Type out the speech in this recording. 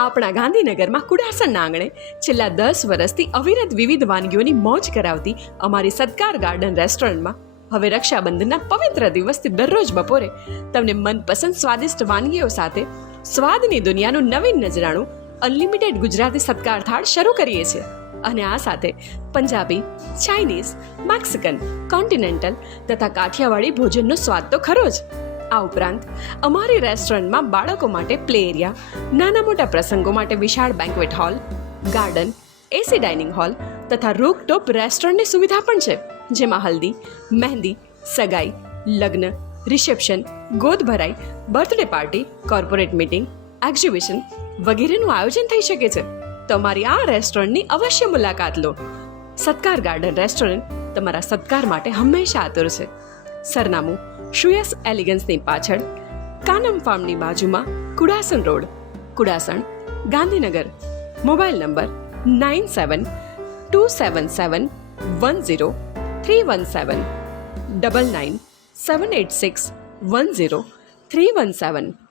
આપણા ગાંધીનગરમાં કુડાસણના આંગણે છેલ્લા 10 વર્ષથી અવિરત વિવિધ વાનગીઓની મોજ કરાવતી અમારી સત્કાર ગાર્ડન રેસ્ટોરન્ટમાં હવે રક્ષાબંધનના પવિત્ર દિવસથી દરરોજ બપોરે તમને મનપસંદ સ્વાદિષ્ટ વાનગીઓ સાથે સ્વાદની દુનિયાનું નવીન નજરાણું અનલિમિટેડ ગુજરાતી સત્કાર થાળ શરૂ કરીએ છીએ. અને આ સાથે પંજાબી, ચાઇનીઝ, મેક્સિકન, કોન્ટિનેન્ટલ તથા કાઠિયાવાડી ભોજનનો સ્વાદ તો ખરો જ. આ ઉપરાંત અમારી રેસ્ટોરન્ટમાં બાળકો માટે પ્લે એરિયા, નાના મોટા પ્રસંગો માટે વિશાળ બેન્ક્વેટ હોલ, ગાર્ડન, એસી ડાઇનિંગ હોલ તથા રૂફટોપ રેસ્ટોરન્ટની સુવિધા પણ છે, જેમાં હલ્દી, મહેંદી, સગાઈ, લગ્ન, રિસેપ્શન, ગોદ ભરાઈ, birthday party, corporate meeting, exhibition વગેરેનું આયોજન થઈ શકે છે. તમારી આ રેસ્ટોરન્ટની અવશ્ય મુલાકાત લો. સત્કાર ગાર્ડન રેસ્ટોરન્ટ તમારા સત્કાર માટે હંમેશા આતુર છે. સરનામું શ્રેયસ એલિગન્સની પાછળ, કાનમ ફાર્મની બાજુમાં, Kudasan road, Kudasan, Gandhinagar. Mobile number 9727710317 999786103117.